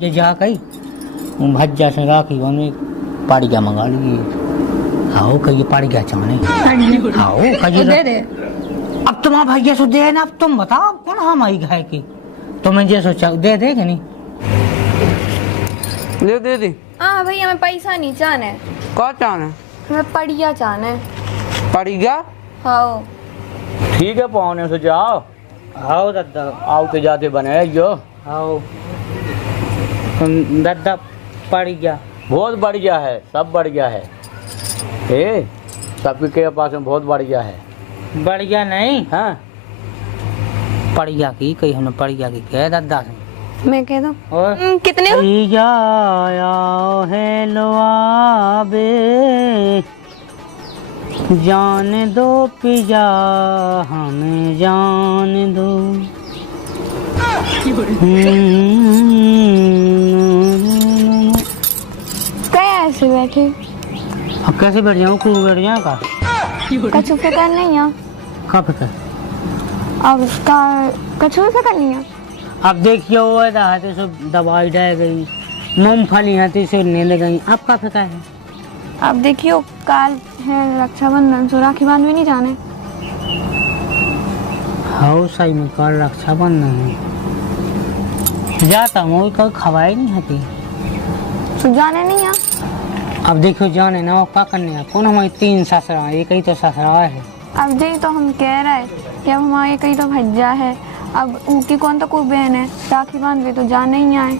ये जा कही भज्जा से राखी हमने पाड़िया मंगा ली। आओ कही पाड़िया चाने आओ कही दे दे। अब तुम्हारा भैया सो दे ना। अब तुम बताओ कौन हम आई घाय की तुम्हें जे सोचा दे दे कि नहीं दे दी। हाँ भैया हमें पैसा नहीं चाहने। क्या चाहना हमें पड़िया चाहने। पड़ेगा हाँ ठीक है पौने से जाओ। आओ दादा आओ तो जाते बने जो आओ दादा पाड़िया बहुत बढ़िया है, सब बढ़िया है। ए सबके पास में बहुत बढ़िया है। बढ़िया नहीं हाँ पड़िया की कही हमने पड़िया की कह दादा से मैं कह दूँ और कितने हो? पिया है लो आबे जान दो पिया हमें जान दो। क्या ऐसे बैठे? अब कैसे बैठ जाऊँ क्यों बैठ जाऊँ का कछु फिकर नहीं है। कहाँ पे कर अब का कछु फिकर नहीं है। अब देखिए वो है सब दवाई डाल गई मूंगफली है से नींद गई। अब कहाँ पे का है अब देखियो काल है रक्षाबंधन सो राखी बांधवे नहीं जाने। हाँ सही में कल रक्षाबंधन है जाता हूँ कल खवाई नहीं होती। सो जाने नहीं है। अब देखो जाने ना वो क्या करने है कौन हमारी 3 ससुरा एक ही तो ससुरा है। अब जी तो हम कह रहे कि अब हमारे कहीं तो भज्जा है। अब उनकी कौन तो कोई बहन है राखी बांधवे तो जाने ही आए।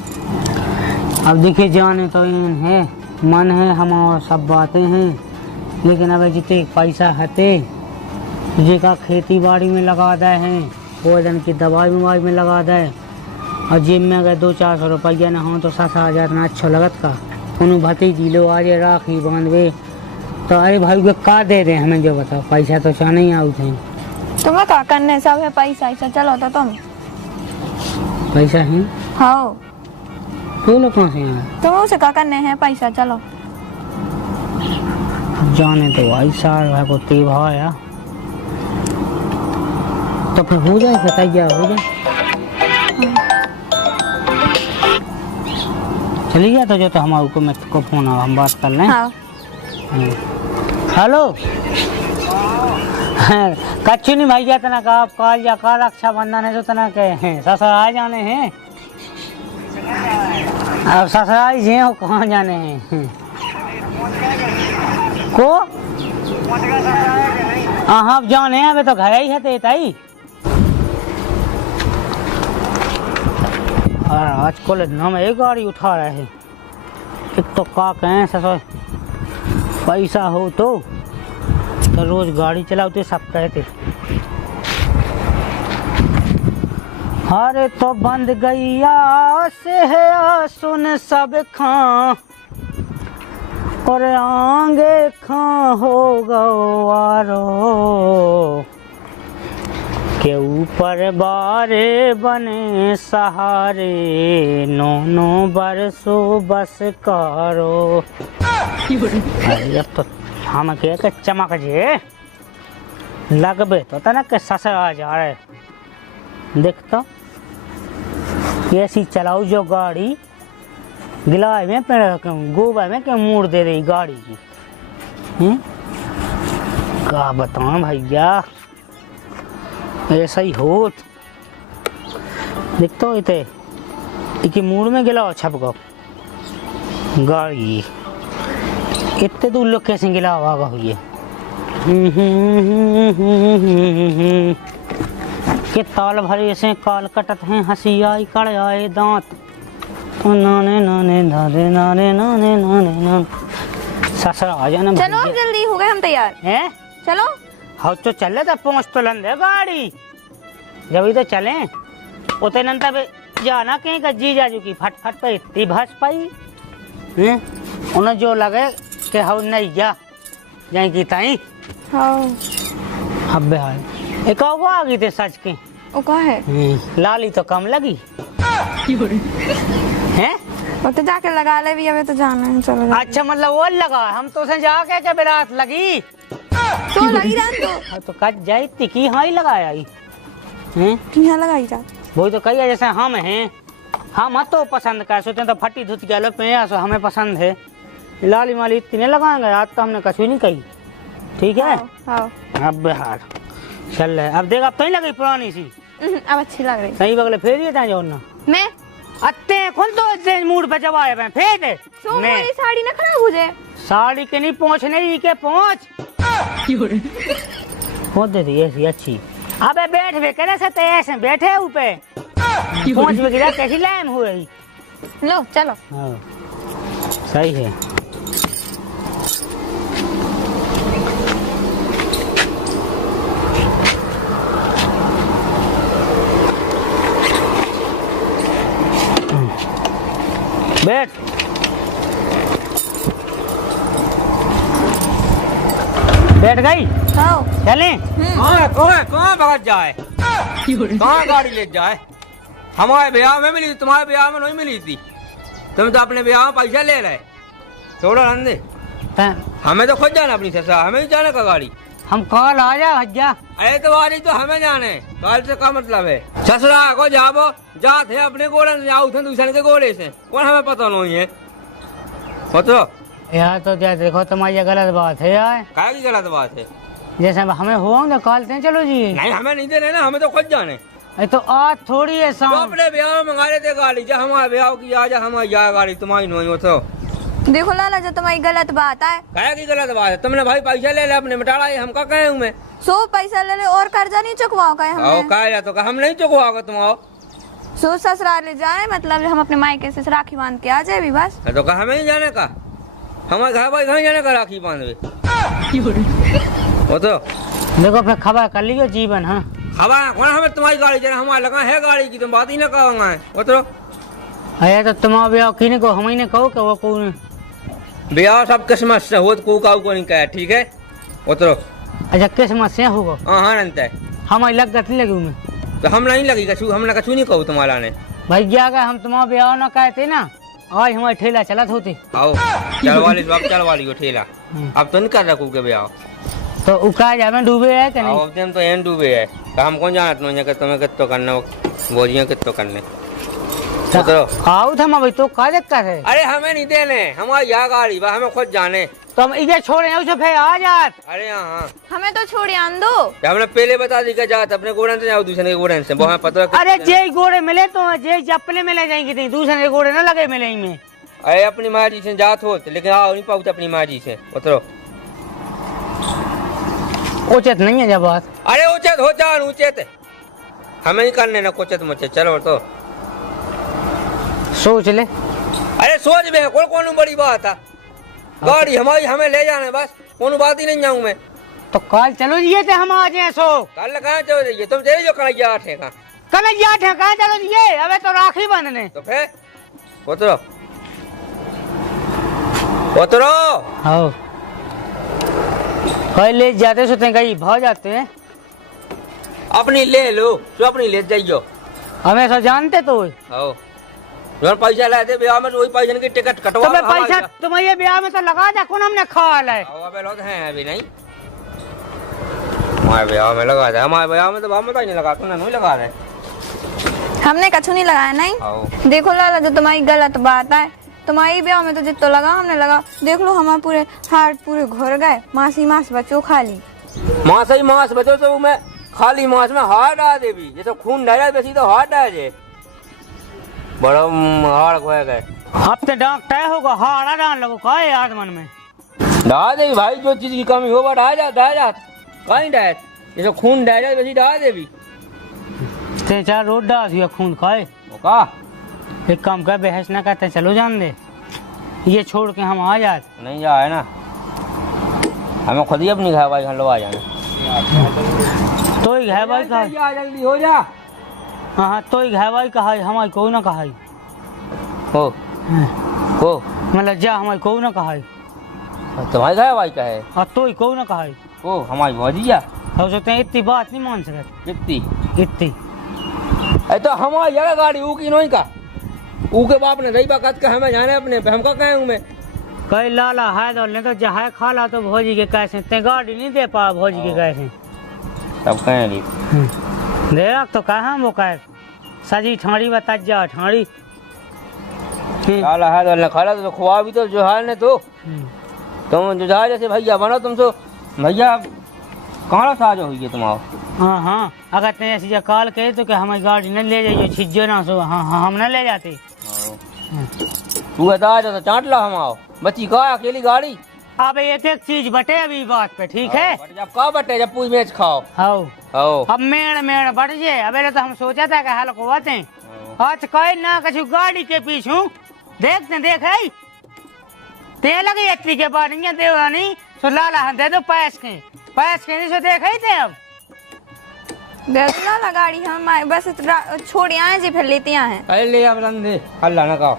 अब देखिए जाने तो इन है मन है हमारा सब बातें हैं लेकिन अब जितने पैसा हते जेका खेती बाड़ी में लगा दे हैं भोजन की दवाई में लगा दे और जेब में अगर 200-400 रुपया ना हो तो 7,000 ना अच्छा लगत का उन्होंने भतीजी लो आज राखी बांधवे तो अरे भाई के का दे दे हमें जो बताओ पैसा तो चाह नहीं आउट है। तुम्हें क्या करने सब है पैसा ऐसा चलो तो तुम पैसा है हाँ तो लोग कहाँ से आए तुम्हें उसे क्या करने हैं पैसा चलो। जाने तो भाई साल है को तेवा आया तो फिर हो जाए फिर तैयार हो जाए चली गया तो जो तो हमारे को मैं को फोन आ हम बात कर लें। हाँ हेलो कच्चू नहीं भाई तना का आप कल या कल रक्षाबंधन है जो तना के हैं ससुराल जाने हैं। अब ससुराल जी हो कहाँ जाने हैं को हाँ जाने हैं अभी तो घर ही है तेताई। आज कल हम एक गाड़ी उठा रहे हैं एक तो का कहें ससुर पैसा हो तो रोज गाड़ी चलाते सब कहते अरे तो बंद गैया से है सुन सब खां और आगे खां हो गवारो के ऊपर बारे बने सहारे नो बरसों बस करो। अब तो हम के चमक जे लगबे तो तना के ससुरा जा रहे देख तो ऐसी चलाओ जो गाड़ी गिलाए में गोबर में के मोड़ दे रही गाड़ी की क्या बताऊं भैया ऐसा ही होत देख तो इतने मूड में गिलाओ छप गो गाड़ी इतने दूर लोग कैसे गिला हुआ हुई के ताल भरे से काल कटत हैं हंसी आई कड़ आए दांत नाने नाने नाने नाने नाने नाने नाने ससुरा आ जाना। चलो अब जल्दी हो गए हम तैयार हैं चलो। हाँ तो चले तो पहुँच तो लंदे गाड़ी जब ही तो चले उतने नंतर जाना कहीं का जी जाजू की फट फट पे इतनी भस पाई हैं उन्हें जो लगे कि हाँ नहीं जा जाए की ताई हाँ अब बेहाल एक आ गई थे सच के वो कहाँ है लाली तो कम लगी हैं वो तो जाके लगा ले भी अभी तो जाना है चलो जाके। अच्छा मतलब वो लगा हम तो उसे जाके के बिरात लगी तो लगी रात तो कट जाई तिकी हाँ ही लगाया ही हैं यहाँ लगाई रात वही तो कही जैसे हम हैं हम तो पसंद कर सोते तो फटी धुत गया पे सो हमें पसंद है। लाली माली इतने लगाएंगे आज तो हमने कछु नहीं कही। ठीक है हाँ अब हार चल रहे अब देख अब तो नहीं लगी पुरानी सी अब अच्छी लग रही। सही बगले फेर ये जो ना मैं अत्ते कौन तो इतने मूड पे जब आए फेर दे सो मेरी साड़ी ना खराब हो जाए। साड़ी के नहीं पहुंचने ही के पहुंच दे दी ऐसी अच्छी। अबे बैठ वे करे से ऐसे बैठे ऊपर पहुंच में गिरा कैसी लाइन हुई। लो चलो हाँ सही है। बैठ बैठ गई हाँ चलें। कहाँ भाग जाए कहाँ गाड़ी ले जाए। हमारे ब्याह में मिली तुम्हारे ब्याह में नहीं मिली थी। तुम तो अपने ब्याह में पैसा ले रहे छोड़ो रंदे। हमें तो खुद जाना अपनी ससुराल हमें ही जाने का गाड़ी। हम कल आ जा भैया। अरे तो वाली तो हमें जाने कल से क्या मतलब है। ससुराल को जाबो जाते अपने घोड़े से जाओ थे दूसरे के घोड़े से कौन हमें पता नहीं है। बताओ यार तो क्या देखो तुम्हारी ये गलत बात है यार। क्या की गलत बात है। जैसे हमें हुआ ना कल से चलो जी। नहीं हमें नहीं देने ना हमें तो खुद जाने। तो आज थोड़ी है तो शाम अपने ब्याह में मंगा लेते गाड़ी जब हमारे ब्याह की आ जा हमारी जा गाड़ी तुम्हारी नहीं हो तो। देखो लाला जो तुम्हारी गलत बात है। क्या की गलत बात है। तुमने भाई पैसा ले ले अपने मिटाड़ा हम का कहे हूँ मैं। सो पैसा ले ले और कर्जा नहीं चुकवाओ का हमने। कहा तो हम नहीं चुकवाओगे तुम आओ। सो ससुराल ले जाए मतलब हम अपने मायके से राखी बांध के आ जाए भी बस। तो कहा हमें ही जाने का हमारे घर भाई घर जाने का राखी बांधवे वो तो देखो फिर खबर कर लियो जीवन। हाँ खबर कौन हमें तुम्हारी गाड़ी जाना हमारे लगा है गाड़ी की तुम बात ही ना कहोगे है वो तो। अरे तो तुम्हारा ब्याह किने को हम ही ने कहो कि वो कौन ब्याह सब किस्मत से हो को नहीं कहे ठीक है वो तो। अच्छा किस्मत से होगा। हाँ नंता है हमारी लगत नहीं लगी उनमें तो हम नहीं लगी कछु हमने कछु नहीं कहू तुम्हारा ने। भैया अगर हम तुम्हारा ब्याह ना कहते ना आज हमारे ठेला चलत होते। आओ चलवा ली ठेला अब तो नहीं कर रखू के ब्याह। तो उका जामे डूबे है कि नहीं। अब हम तो एन डूबे है तो हम कौन जानत नहीं कि तुम्हें कितो करने बोझियाँ कितो करने। आओ था भाई तो क्या दिक्कत है। अरे हमें नहीं देने हमारी यह गाड़ी बा हमें खुद जाने। तो हम इधर छोड़े उसे फिर आ जात। अरे हाँ हमें तो छोड़े आन दो। हमने पहले बता दी जात अपने गोड़े से जाओ दूसरे के गोड़े से बहुत पता। अरे जे घोड़े मिले तो जे अपने मिले जाएंगे दूसरे के घोड़े ना लगे मिले में। अरे अपनी माँ से जात हो लेकिन आओ नहीं पाऊ अपनी माँ से उतरो। उचित नहीं है जब बात। अरे उचित हो जान उचित हमें ही करने ना कुचित मुचित चलो तो सोच ले। अरे सोच में कौन बड़ी बात है। गाड़ी हमारी हमें ले जाने बस कौन बात ही नहीं जाऊँ मैं। तो कल चलो ये थे हम आ जाए सो कल कहाँ चलो जाइए तुम चले जो कन्हैया ठेका कन्हैया ठेका चलो ये अबे तो राखी बंधने। तो फिर उतरो उतरो। हाँ ले जाते सोते कहीं भाग जाते हैं अपनी ले लो तो अपनी ले जाइयो हमेशा जानते तो आओ जो पैसा लाते ब्याह में वही पैसे की टिकट कटवा। तो पैसा तुम्हारे ब्याह में तो लगा था कौन हमने खा है। अबे लोग हैं अभी नहीं हमारे ब्याह में लगा था हमारे ब्याह में तो हम नहीं लगा तुमने नहीं लगा रहे। हमने कछु नहीं लगाया नहीं। आओ देखो लाला जो तुम्हारी गलत बात है तुम्हारी ब्याह में तो जितना लगा हमने लगा। देख लो हमारे पूरे हाथ पूरे घुर गए मांस बचो खाली मांस ही मांस बचो तो मैं खाली मांस में हार डाल दे भी जैसे खून डाला बेसी तो हार डाल दे बड़ा हार खोए गए। अब तो डॉक्टर होगा हाड़ा डाल लगो का याद मन में डाल दे भाई जो चीज की कमी हो डाल जा कहीं डाल जैसे खून डाला बेसी डाल दे भी 3-4 रोड डाल खून खाए का। एक काम कर बहस ना करते चलो जान दे ये छोड़ के हम आ जाते। नहीं जाए ना हमें खुद ही अपनी घर भाई हलवा जाना तो ही घर भाई का जल्दी हो जा। हाँ तो ही घर भाई कहा हमारी को ना कहा हो मतलब जा हमारी को ना कहा तुम्हारे घर भाई का है और तो ही को ना कहा ओ हमारी भौजिया हम सोचते हैं इतनी बात नहीं मान सकते कितनी इतनी। तो हमारी जगह गाड़ी ऊ की नहीं का ऊ के बाप ने दही बात के हमें जाने अपने पे हम का कहे हूँ मैं कई लाला है तो ले तो जहाँ खा ला तो भौजी के कैसे ते गाड़ी नहीं दे पा भौजी के कैसे सब कहे दे रख तो कहा वो कह सजी ठाड़ी बता जा ठाड़ी काला है तो खाला तो खुआ भी तो जो है ने तो तुम जो है जैसे भैया बनो तुम तो भैया कहाँ साज हुई है तुम्हारा। हाँ हाँ, अगर तेरे ऐसी कॉल करे तो क्या हमारी गाड़ी न ले जाइए, छिज्जो ना सो। हाँ हाँ, हम न ले जाते। तू बता तो चाट ला हम आओ बच्ची का अकेली गाड़ी। अब एक एक चीज बटे अभी बात पे, ठीक है। जब का बटे जब पूरी मैच खाओ। हाँ आओ अब मेड़ बढ़ जाए। अबे तो हम सोचा था कि हाल को आते हैं आज कोई ना कछु गाड़ी के पीछू देखते देख है ते लगी यात्री के बाद नहीं देवानी सो लाला हम दे दो पैस के नहीं सो देख ही थे। अब देख ला गाड़ी हम बस छोड़ आए जी फिर लेते हैं। अरे ले अब रंधे अल्लाह ना का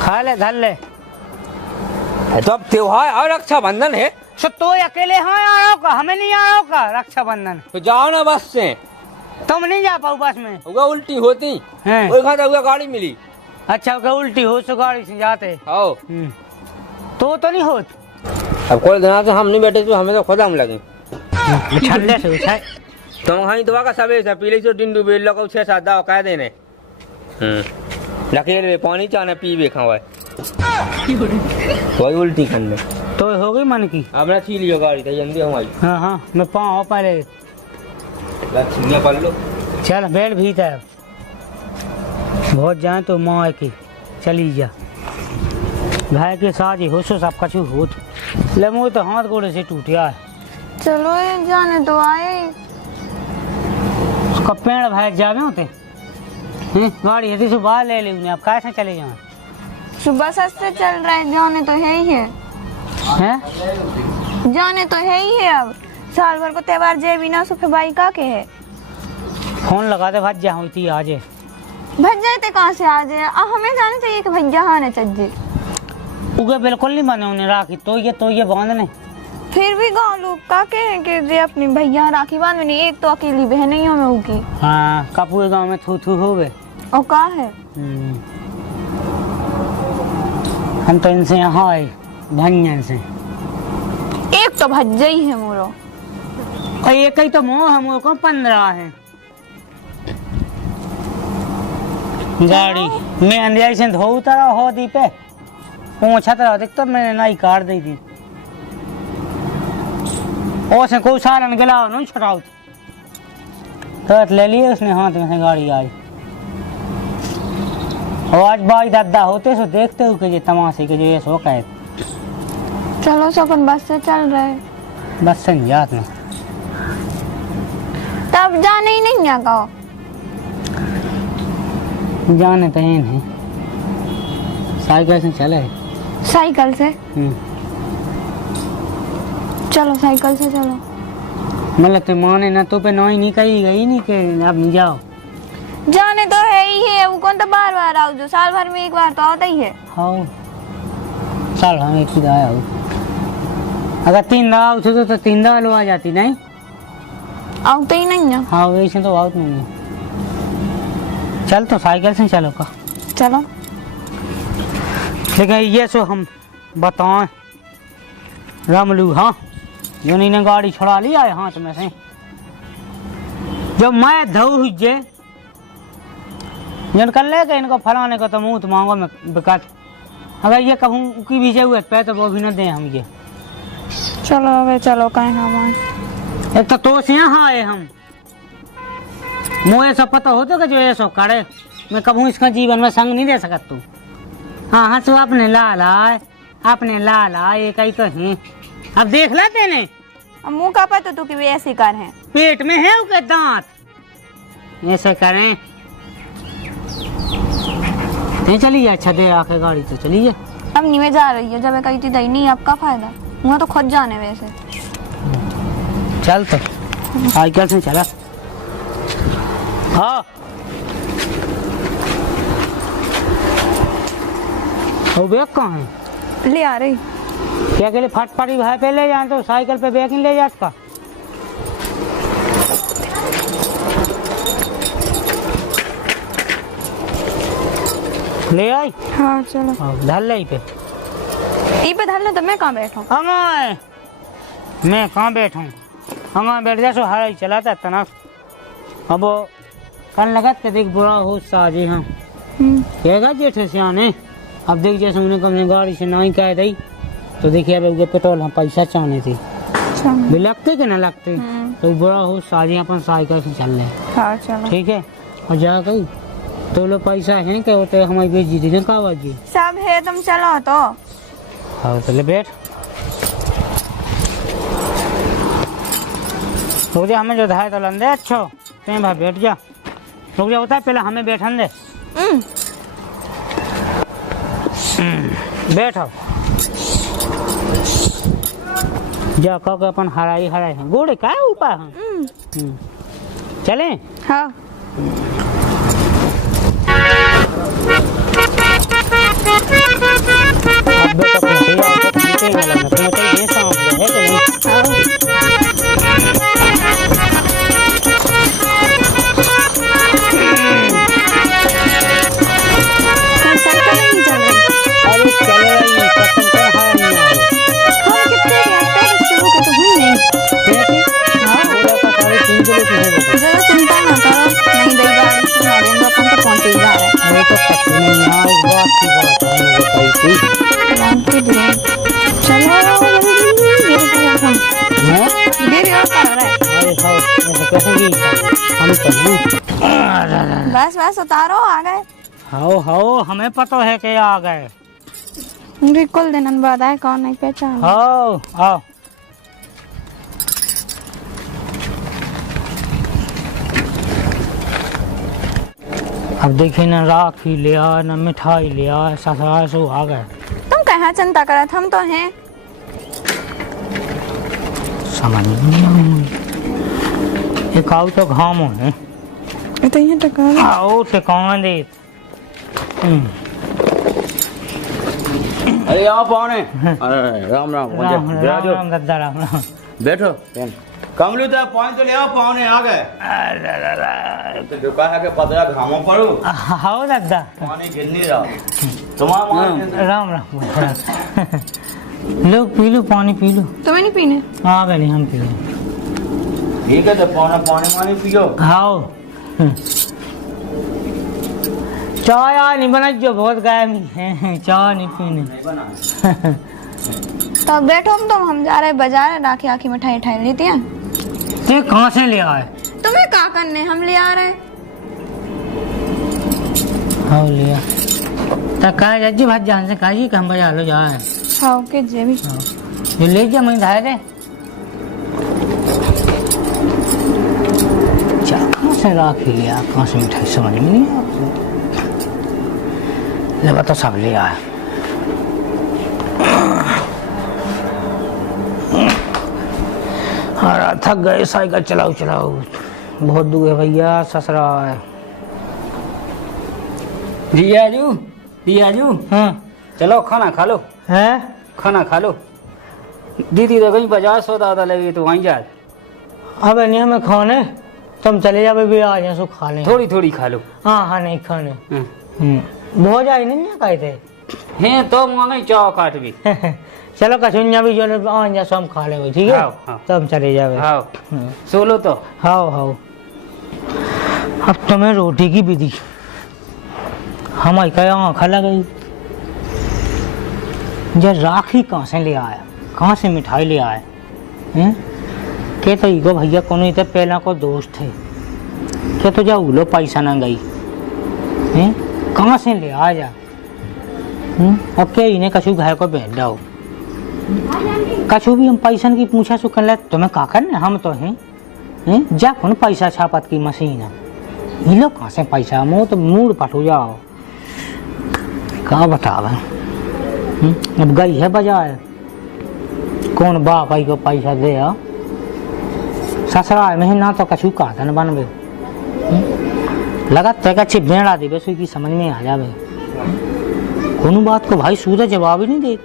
खा ले धर ले। तो अब त्योहार और रक्षाबंधन है सो तो अकेले हाँ आयो का, हमें नहीं आयो का रक्षाबंधन। तो जाओ ना बस से। तुम नहीं जा पाओ बस में। उगा उल्टी होती हैं। वही खाता हुआ गाड़ी मिली। अच्छा उगा उल्टी हो सो गाड़ी से जाते। आओ तो नहीं होत। अब कोई दिन से हम नहीं बैठे तो हमें तो खुदा हम लगे ठंडे से उठाए तुम वहीं दवा का सबे से पीले से डिंडू बेल लगा 6-7 दाव कह देने लकेर में पानी चाने पीवे खावे कोई उल्टी खंडे तो हो गई मन की। अब ना छी लियो गाड़ी तो जल्दी हम आई। हाँ हाँ मैं पाँव पहले लक्ष्मी पल लो चल बैठ भीतर बहुत जाए तो माँ की चली जा भाई के साथ ही हो सो सब कछु हो ले मुँह तो हाथ गोड़े से टूट गया है। चलो ये जाने तो आए उसका पेड़ भाई जावे होते गाड़ी है तो बाहर ले ली आप कैसे चले जाए। सुबह सस्ते चल रहा है जाने तो है ही है। हैं जाने तो है ही है। अब साल भर को त्योहार जे बिना सुफे बाई का के है फोन लगा दे भज जा हुई आज भज जाते कहाँ से आ जाए। हमें जाने चाहिए कि भैया हाँ चाहिए उगे बिल्कुल नहीं बने उन्हें राखी तो ये बांधने फिर भी गाँव लोग का के हैं कि जे अपनी भैया राखी बांधनी एक तो अकेली बहन ही हमें होगी। हाँ कपूर गाँव में थू हो गए और का है हम तो इनसे यहाँ आए भंजन से एक तो भज्जा ही है मोरो और एक ही तो मोह है मोह को 15 है गाड़ी मैं अंधेरी से धो उतरा हो दी पे पूछा तो देख तो मैंने नाई काट दी थी और से कोई सालन गला नहीं छुड़ाओ तो ले लिए उसने हाथ में से गाड़ी आई और आज बाई दादा होते सो देखते हो कि ये तमाशे के जो ये सो कहे चलो सपन बस से चल रहे बस से नहीं जात में तब जाने ही नहीं आ गाँव जाने तो है साइकिल से चले साइकिल से चलो साइकिल से चलो मतलब तो माने ना तो पे नई नहीं कही गई नहीं कि अब नहीं जाओ जाने तो है ही है। वो कौन तो बार बार आओ जो साल भर में एक बार तो आता ही है। हाँ साल हम एक ही आया हूँ अगर 3 दाव तो 3 दाव लो आ जाती नहीं आओ तो ही नहीं ना। हाँ वैसे तो आउट नहीं है चल तो साइकिल से चलो का चलो लेकिन ये सो हम बताएं रमलू हाँ जो इन्हें गाड़ी छुड़ा लिया है हाथ में से जब मैं धो हुए जन कर ले इनको फलाने का तो मुँह तो मांगो में बिकत अगर ये कहूँ की भी जरूरत पे तो वो भी न दें हम ये चलो अबे चलो कहीं हम एक तो से यहाँ आए हम मुझे सब पता होता कि जो ये सब करे मैं कभी इसका जीवन में संग नहीं दे सकता तू हाँ हाँ तो अपने लाल आए कहीं तो हैं अब देख लेते ने मुँह का पता तू कि भी ऐसे कर हैं पेट में है उसके दांत ऐसे करें नहीं चलिए अच्छा दे आके गाड़ी तो चलिए अब नहीं में जा रही है जब कही थी दही नहीं अब का फायदा वहाँ तो खुद जाने वैसे चल तो साइकिल से चला हाँ वो बैग कहाँ है ले आ रही क्या के लिए फटफटी भाई पे ले जाए तो साइकिल पे बैग नहीं ले जा उसका ले आई हाँ चलो धर ले पे पे धर ले तो मैं कहाँ बैठूं हंगाए मैं कहाँ बैठूं हंगा बैठ जा सो हरा ही चलाता तना अब कल लगत के देख बुरा हो साजी हाँ कहेगा जेठे से आने। अब देख जैसे उन्हें अपनी गाड़ी से नहीं कह दी तो देखिए अब उनके पेट्रोल हम पैसा चाहने थे भी लगते कि ना लगते तो बड़ा हो सारी अपन साइकिल से चल रहे। हाँ चलो ठीक है और जा गई तो लो पैसा है क्या होते हमारी बेच दी ना कावा जी सब है तुम चलो तो। हाँ चले बैठ रुक जा हमें जो धाय तो लंदे अच्छो तुम भाई बैठ जा रुक जा होता है पहले हमें बैठन दे बैठो जा कह के अपन हराई है गोड़े का ऊपर हम चले। हाँ अब बेटा पहुंचे जाओ तो पहुंचे ही वाला मैं तो ये सांप है कि नहीं। साइकिल नहीं चल रही। अरे चले रही कसम से हार नहीं आ हम कितने किलो के तो हुई नहीं। हाँ बोला था 3.5 किलो की है जरा चिंता ना करो नहीं दई गाड़ी से नरेंद्र अपन तो पहुंचे ही जा रहे हैं। वो तो पता नहीं यहाँ एक बात की बात हमने बताई थी जानते भी चलो मैं मेरे और कर रहा है। अरे हाँ ऐसे कैसे की हम कहें बस बस उतारो आ गए। हाओ हमें पता है कि आ गए। बिल्कुल दिन बाद आए कौन नहीं पहचान। हाओ आओ अब देखिए ना राखी लिया ना मिठाई लिया ससुराल से आ गए। तुम कहाँ चिंता करा हम तो हैं। समझ नहीं एक आओ तो घाम है तो ये टका आओ ठिकाना दे। अरे यहाँ पाने अरे राम राम राम दद्दा राम राम बैठो कमलू तो पानी तो ले आओ पाने आ गए तो दुकान है के पतरा घामों पड़ो हाओ दद्दा पानी गिर नहीं रहा तुम्हारा राम राम लो पी लो पानी पी लो। तुम्हें नहीं पीने। आ गए नहीं हम पी लो ठीक है तो पानी वानी पियो। हाओ चाय आ नहीं बना जो बहुत गायब है चाय नहीं पीने। तो बैठो हम जा रहे बाजार राखी आखी मिठाई ठाई लेती हैं। ये कहाँ से ले आए तुम्हें क्या करने हम ले आ रहे। हाँ लिया तो कहा जज्जी भाज जान से कहा जी कि हम बाजार लो जाए। हाँ के जे भी ये ले जा मैं धाय दे कहाँ से राखी लिया कहाँ से मिठाई समझ में नहीं आ ले तो सब ले आए। हाँ थक गए साइकिल चलाओ बहुत दूर है भैया ससुरा है। रियाजू हाँ चलो खाना खा लो है खाना खा लो। दीदी तो कहीं बाजार सौदा लगी तो वहीं जा अब नहीं हमें खाने तुम चले जाओ भी आ जाए सो खा लें थोड़ी थोड़ी खा लो। हाँ नहीं खाने बहुत आई नहीं कहे थे हैं तो मांगे चाव काट भी चलो कछुनिया भी जो आ जा सो हम खा ले ठीक है तो हम चले जाओ। हाँ सोलो तो हाँ अब तुम्हें रोटी की विधि हमारी क्या आँख लग गई जब राखी कहाँ से ले आया कहाँ से मिठाई ले आए हैं के तो इको भैया कोनो इतने पहला को दोस्त थे के तो जा उलो पैसा ना गई हैं कहाँ से ले आ जा अब क्या इन्हें कछु घर को बैठ जाओ कछु भी हम पैसा की पूछा सो कर ले तुम्हें का करना हम तो हैं जा कौन पैसा छापत की मशीन है ये लोग कहाँ से पैसा मुँह तो मूड पटू जाओ कहाँ बतावे अब गई है बाजार कौन बाप आई को पैसा दे ससुराल में ना तो कछु का न बनबे लगा तक अच्छी बेड़ा देवे सो की समझ में आ जावे कोनो बात को भाई सूरज जवाब ही नहीं दे।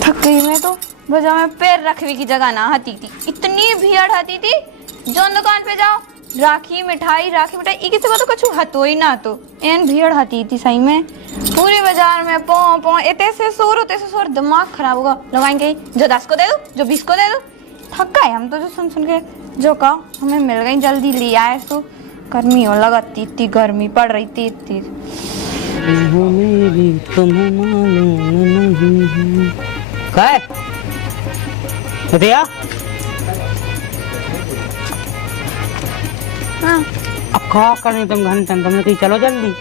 थक गई मैं तो बाजार में पैर रखने की जगह ना आती थी इतनी भीड़ आती थी जो दुकान पे जाओ राखी मिठाई एक से तो कुछ हतो ही ना तो एन भीड़ आती थी सही में पूरे बाजार में पौ इतने से शोर दिमाग खराब होगा लगाएंगे जो 10 को दे दो जो 20 को दे दो थक गए हम तो जो सुन के जो का हमें मिल गई जल्दी ले आए सो गर्मी हो लगती इतनी गर्मी पड़ रही थी इतनी मेरी तुम्हें मालूम नहीं क्या है हाँ अब क्या करनी तुम घंटन तुमने कहीं चलो जल्दी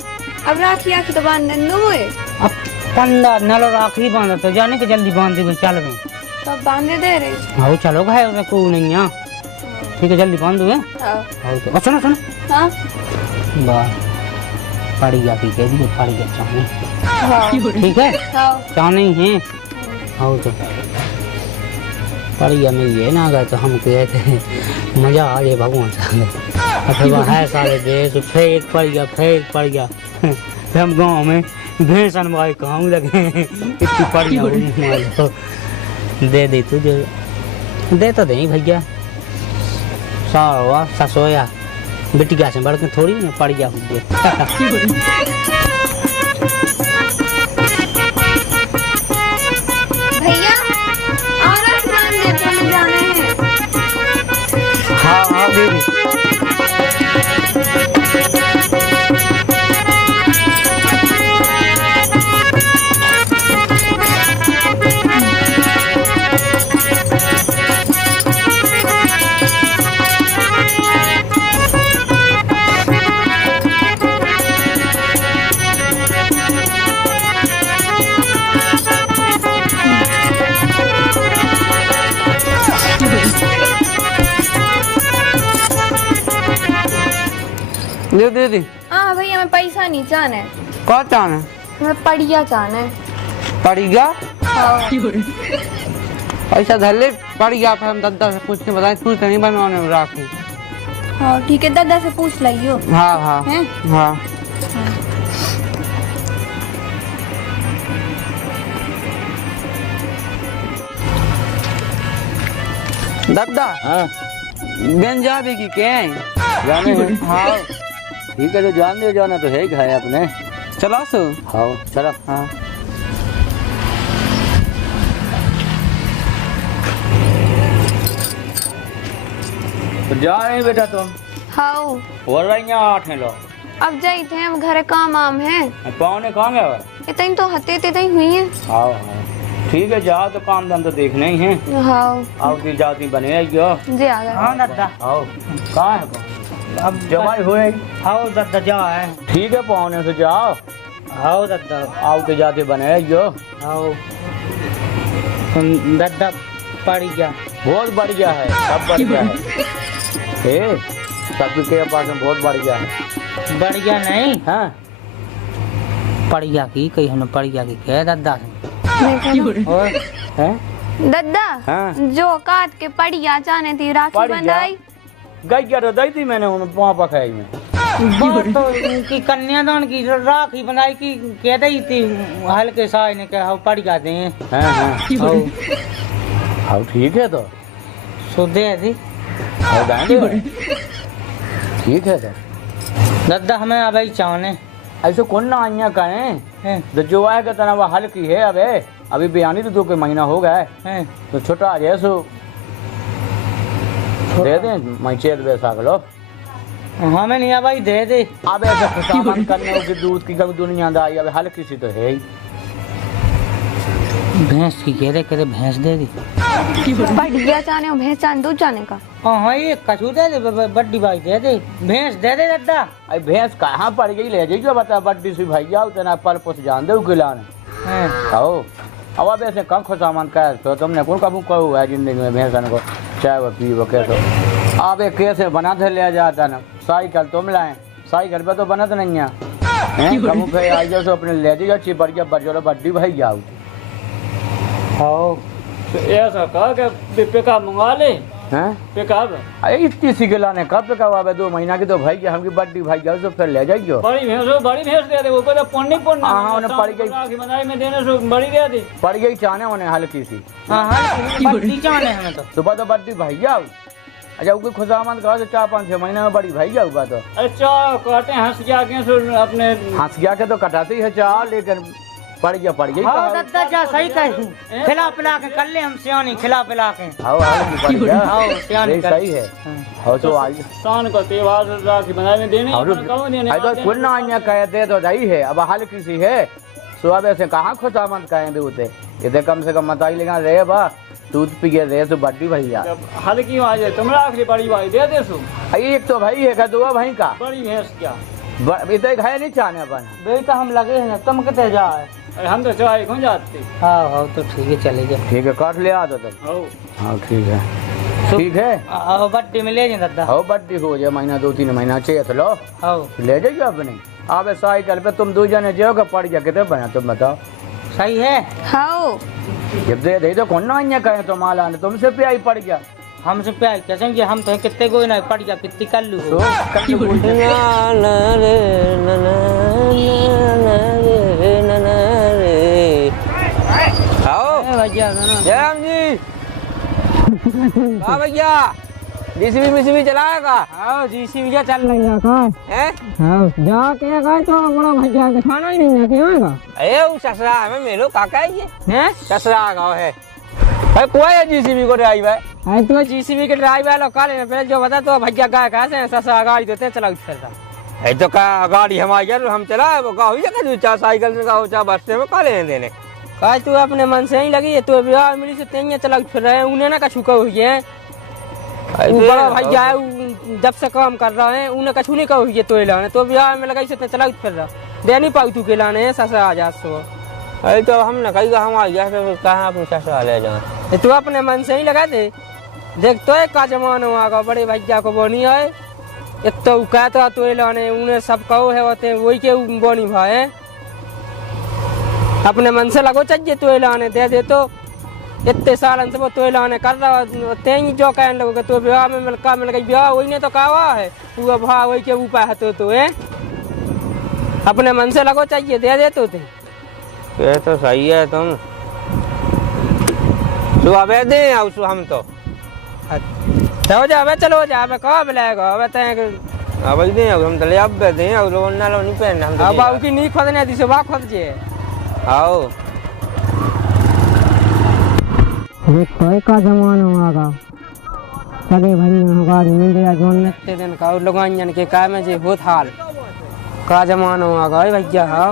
अब राखी आखी तो बांध दो मुझे अब 15 नलो राखी बांधा तो जाने के जल्दी बांध दे चल गए तो अब बांधे दे रहे हाँ चलो घाय को नहीं यहाँ ठीक है जल्दी बांध दो हाँ तो सुनो सुनो हाँ वाह पड़िया की कह दी पड़िया चाहने हाँ ठीक है हाँ चाहने ही है हाँ तो पड़िया मिल गए ना अगर तो हम कहे थे मजा आ जाए भगवान साले अथवा है साले देश फेंक पड़ गया हम गाँव में भैंस अनवाई कहूँ लगे इतनी पड़िया हुई दे दे तुझे दे तो दे भैया सावा ससोया बिटिया से बढ़ के थोड़ी ना पड़ गया हुई भैया और बांधने तो जाने हैं हाँ हाँ दीदी दीदी हाँ भैया मैं पैसा नहीं चाहने कौन चाहना मैं पड़िया चाहने पड़िया हाँ ऐसा धरले पड़िया फिर हम दादा से पूछ के बताए तू नहीं बनवाने राखी हाँ ठीक है दादा से पूछ लियो हाँ हाँ हैं हाँ दादा हाँ बेन जा भी की क्या जाने हैं हाँ ठीक है तो जान दे जाना तो है घाय अपने चला सो हाँ चलो हाँ तो जा रहे हैं बेटा तुम हाँ बोल रही यहाँ 8 लोग अब जाई थे हम घरे काम आम है पाँव कहाँ गया हुआ? इतनी तो हते ते हुई है हाँ हाँ ठीक है जाओ तो काम दाम तो देखना ही है हाँ आओ की जाती बने आइयो जी आ गए हाँ दादा आओ कहाँ है अब जवाई हुए हाँ दादा जा है ठीक है पौने से जाओ हाँ दादा आओ के जाते बने आइयो हाँ दादा पड़ गया बहुत बढ़िया है सब बढ़िया है सबके पास में बहुत बढ़िया है बढ़िया नहीं हाँ पड़िया की कही हमने पड़िया की कह दादा और हैं दादा हाँ। जो काट के पड़िया चाहने थी राखी पड़िया? बंधाई गई क्या तो दी थी मैंने उन्हें पाँव पखाई में वो तो उनकी कन्यादान की राखी बनाई की कह दी थी हल्के साय ने कहा पड़ जाते हैं हाँ हाँ हाँ ठीक है तो सो दे दी हाँ, दाएंगे। ठीक है तो दादा हमें अब चाहने ऐसे कौन ना आइया कहें तो जो आएगा तना वो हल्की है अभी बयानी तो 2 के महीना हो गया है तो छोटा आ जाए सो दे दें मैं चेक दे सकलो हमें नहीं भाई दे दे अब ऐसे सामान करने की दूध की कभी दुनियादारी अब हल्की सी तो है ही भैंस की कह रहे भैंस दे दी बढ़िया चाहने हो भैंस चाहने दूध चाहने का हाँ ये कछू दे दे बड्डी भाई दे दे भैंस दे दे दादा अरे भैंस कहाँ पड़ गई ले जाइए बता बड्डी सी भैया उतना पल पुस जान दे खिलाने आओ अब ऐसे कम खो सामान का तो तुमने कौन कबू कहू है जिंदगी में भैंस को चाहे वो पी वो कैसे अब एक कैसे बना थे ले जाता ना साइकिल तुम लाए साइकिल पे तो बनत नहीं है कबू पे आई जाओ सो अपने ले जाइए अच्छी बढ़िया बजो बड्डी भाई जाओ हाँ तो ऐसा कहा कि पिकअप मंगा ले हैं पिकअप अरे इतनी सी गिलाने कब तक हुआ 2 महीना की तो भाई हमकी बड्डी भाई जाओ तो फिर ले जाइयो बड़ी भैंस दे दे वो तो पुण्य हाँ, उन्हें पड़ गई। राखी बनाई में देने से बड़ी दे दी पड़ गई चाने उन्हें हल्की सी हाँ हाँ बड्डी चाहने हमें तो सुबह तो बड्डी भाई जाओ अच्छा उनकी खुशामद कहा तो 4-5-6 महीने में बड़ी भाई जाओ तो अच्छा काटे हंस के आगे से अपने हंस गया के तो कटाती है चाह लेकिन पड़ गई हाँ दादा जा सही कही, खिला पिला के कर ले हम सियानी, खिला पिला के। आओ पड़ गया, हाँ सियानी कर। सही है। और तो आज शान को त्योहार राखी बनाने देने तो कुल ना अन्य कह दे तो जाई है, अब हाल किसी है सुबह से कहाँ खुशामद कहें दूते, ये कम से कम बताई लेगा रे बा दूध पिए रे तो बड्डी भैया हल्की आ जाए तुम आखिरी बड़ी भाई दे दे सु। एक तो भाई है का दुआ भाई का बड़ी भैंस क्या इतने घाय नहीं चाहने अपन बेटा हम लगे हैं, तुम कितने जाए? अरे हम तो चाय खो जाते। हाँ हाँ तो ठीक है चले जाए। ठीक है काट ले आ तो तुम। हाँ ठीक है ठीक है। बड्डी में ले जाए दादा। हो बड्डी हो जाए महीना 2-3 महीना चाहिए तो लो ले जाइए अपने। आप साइकिल पे तुम 2 जने जाओगे पड़ गया कितने बना तुम बताओ। सही है। हाँ जब दे तो कौन ना अन्य कहे तो माल आने तुमसे प्याई पड़ गया। हमसे प्यार कैसे हम तो कितने कोई ना पड़ गया कितनी कर लू तो भैया जयराम जी हाँ भैया जीसीबी चलाएगा। हाँ जीसीबी चल रही है कहाँ हैं? हाँ जाके गए तो बड़ा भैया के खाना ही नहीं है आएगा। अरे वो ससरा में मेलो काका है ये हैं ससरा गाँव है भाई कोई है जीसीबी को ड्राइव है। अरे तो जीसीबी के ड्राइवर लोग काले पहले जो बता तो भैया गाय कैसे ससरा गाड़ी देते चला फिरता है तो का गाड़ी हमारी हम चला वो गाँव ही जगह चाहे साइकिल से गाँव चाहे बस से में काले हैं देने कहा तू अपने मन से ही लगी है तो बिहार मिली से तेंगे चला फिर रहे हैं उन्हें ना कछु कहो हुई है बड़ा भैया है जब से काम कर रहा है उन्हें कछु नहीं कहो हुई है तो लाने तो बिहार में लगाई से चला फिर रहा दे नहीं पाई तू के लाने हैं ससरा आ जा सो। अरे तो हमने कही हम आ गया तो कहाँ अपने ससरा ले जाए तू अपने मन से ही लगा दे देख तो एक का जमाना आगा बड़े भैया को बोनी है एक तो कहता तो लाने उन्हें सब कहो है होते वही के बोनी भाई अपने मन से लगो चाहिए तो लाने दे दे तो इतने साल से वो तो लाने कर रहा तेज जो कहने लगोगे तो ब्याह में मिल गई ब्याह वही ने तो कहा है पूरा भाव वही के ऊपर है तो है अपने मन से लगो चाहिए दे दे तो ये तो सही है तुम सुबह दे हम तो हो जावे चलो जावे कहाँ मिलेगा अब दे हम तो ले अब दे और ना लो नहीं पहन हम अब बाबू की नहीं खोदने दी सुबह खोद जे आओ कोई का जमाना आगा सगे भाई गाड़ी मिल गया जोन लगते दिन का और लोगन के का में जे होत हाल का जमाना आगा भैया हां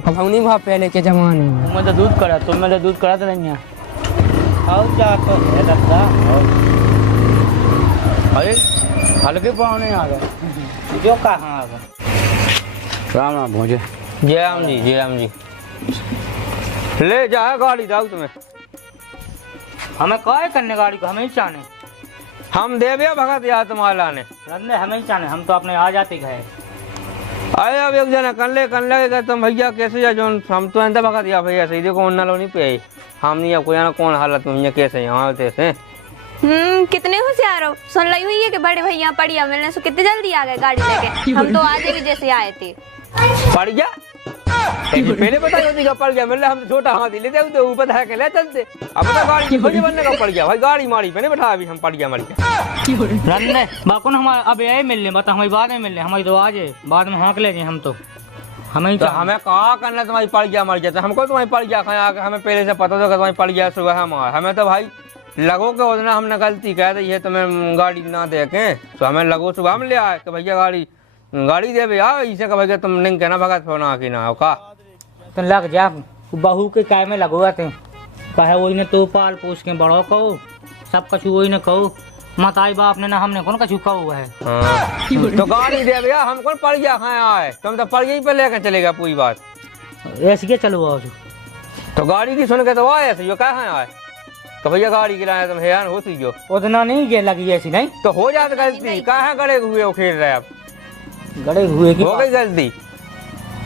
कौनी भा पहले के जमाने में मैं तो दूध करा तुम मेरे दूध करा तो नहीं आओ जा तो है दादा अरे हल्के पाने आ गए जो कहां आ गए राम राम भोजे। जयराम जी ले जाए गाड़ी जाओ तुम्हें हमें काय करने गाड़ी को हमें ही चाहने हम देवे भगत या तुम्हारे लाने रंदे हमें ही चाहने हम तो अपने आ जाते गए अरे अब एक जना कन ले तुम भैया कैसे जा जो हम तो अंदर भगत या भैया सही देखो उन्ना लो नहीं पे हम नहीं अब कोई ना कौन हालत में कैसे यहाँ होते से कितने होशियार हो सुन ली हुई है कि बड़े भैया पड़िया मिलने से कितने जल्दी आ गए गाड़ी लेके हम तो आज भी जैसे आए थे पड़ गया पहले पता होती पड़ गया मिल हम तो छोटा हाथी लेते तो ऊपर है के ले चलते अब तो गाड़ी की खोज बनने का पड़ गया भाई गाड़ी मारी मैंने बैठा अभी हम पड़ गया मर गया रंदे बाकुन हम अब यही मिल ले बता हमारी बाद में मिल ले हमारी तो आज बाद में हाँक ले जाए हम तो हमें तो हमें कहा करना तुम्हारी पड़ गया मर जाता हमको तुम्हारी पड़ गया हमें पहले से पता था तुम्हारी पड़ गया सुबह हमें तो भाई लगो के उतना हमने गलती कह दी है तुम्हें गाड़ी ना देखे तो हमें लगो सुबह हम ले आए कि भैया गाड़ी दे भैया इसे का भैया तुम नहीं कहना भगत फोना की ना का तो लग जा बहू के काय में लगवा थे कहे वही ने तो पाल पोस के बड़ो कहो सब कछु वही ने कहो मताई बाप ने ना हमने कौन कछु कहो है तो गाड़ी दे भैया हम कौन पड़ गया खाया आए तुम तो पड़ गई पे लेकर चलेगा पूरी बात ऐसे के चलो तो गाड़ी की सुन के तो आए ऐसे जो कहा आए तो भैया गाड़ी गिराया तुम हैरान होती जो उतना नहीं ये लगी ऐसी नहीं तो हो जाता गलती कहाँ गड़े हुए खेल रहे अब गड़े हुए की हो गई गलती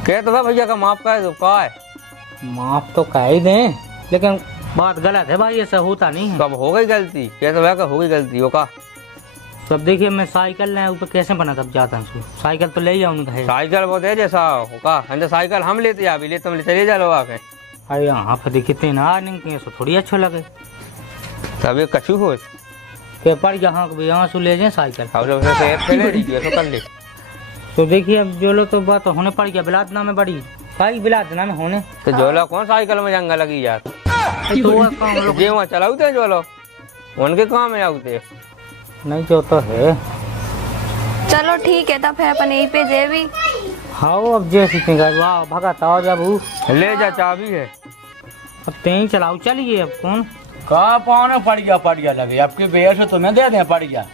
कह तो था भैया का माफ कर दो का है माफ तो कह ही दें लेकिन बात गलत है भाई ऐसा होता नहीं है कब हो गई गलती कह तो भैया हो गई गलती हो का तब देखिए मैं साइकिल ले ऊपर कैसे बना तब जाता हूँ साइकिल तो ले जाऊँ साइकिल बहुत है जैसा होगा साइकिल हम लेते अभी ले तुम चले जा लो आके अरे यहाँ पर देखते ना नहीं थोड़ी अच्छा लगे तब एक कछु हो पेपर यहाँ से ले जाए साइकिल कर ले तो देखिए अब जो लो तो बात होने पड़ गया बिलातना में बड़ी भाई बिला देना न होने तो जोलो कौन साइकिल में जंगा लगी यार तो वो काम लोग जे वहाँ चलाते हैं जोलो उनके काम में आते नहीं जो तो है। चलो ठीक है, तब फिर अपन यहीं पे जे भी। हाँ अब जैसी वाह भगत आओ जब ले जा चाबी है अब तें चलाओ चलिए अब कौन कहाँ पाने पड़ गया लगे आपके भैया से तुम्हें दे दें पड़ गया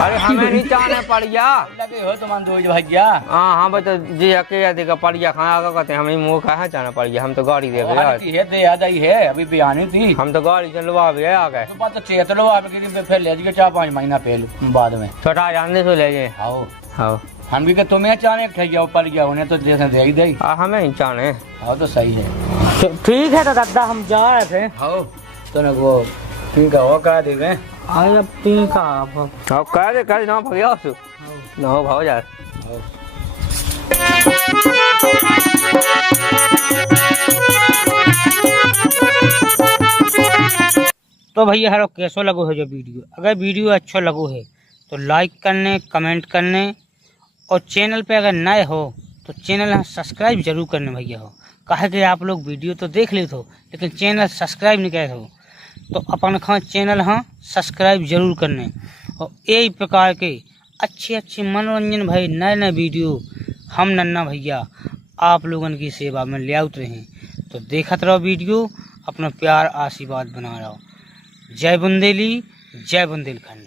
अरे हमें नहीं चाहने पड़ गया लगे हो तुम दो भैया हाँ बता जी अकेला देखा पड़ गया खाना आगा कहते हैं हमें मुँह कहाँ जाना पड़ गया हम तो गाड़ी दे गए है दे याद आई है अभी भी आनी थी हम तो गाड़ी चलवा भी आ गए तो बात तो चेत लो आप फिर ले जाइए 4-5 महीना पहले बाद में छोटा जानने से ले जाए आओ हाँ हम भी तुम्हें चाहने ठगिया पड़ गया उन्हें तो जैसे दे ही दे हमें नहीं चाहने आओ तो सही है ठीक है तो दादा हम जा रहे थे आओ तो ना वो ठीक है वो कह देंगे आज अब तीन का हाँ कह दे ना भैया ना हो भाव यार तो भैया हरो कैसो लगो है जो वीडियो, अगर वीडियो अच्छा लगो है तो लाइक करने कमेंट करने और चैनल पे अगर नए हो तो चैनल सब्सक्राइब जरूर करने भैया हो। कहे कि आप लोग वीडियो तो देख लेते हो लेकिन चैनल सब्सक्राइब नहीं करे हो तो अपन खां चैनल हाँ सब्सक्राइब जरूर करने और यही प्रकार के अच्छे मनोरंजन भाई नए वीडियो हम नन्ना भैया आप लोगन की सेवा में ले आते हैं। तो देखते रहो वीडियो, अपना प्यार आशीर्वाद बना रहो। जय बुंदेली जय बुंदेलखंड।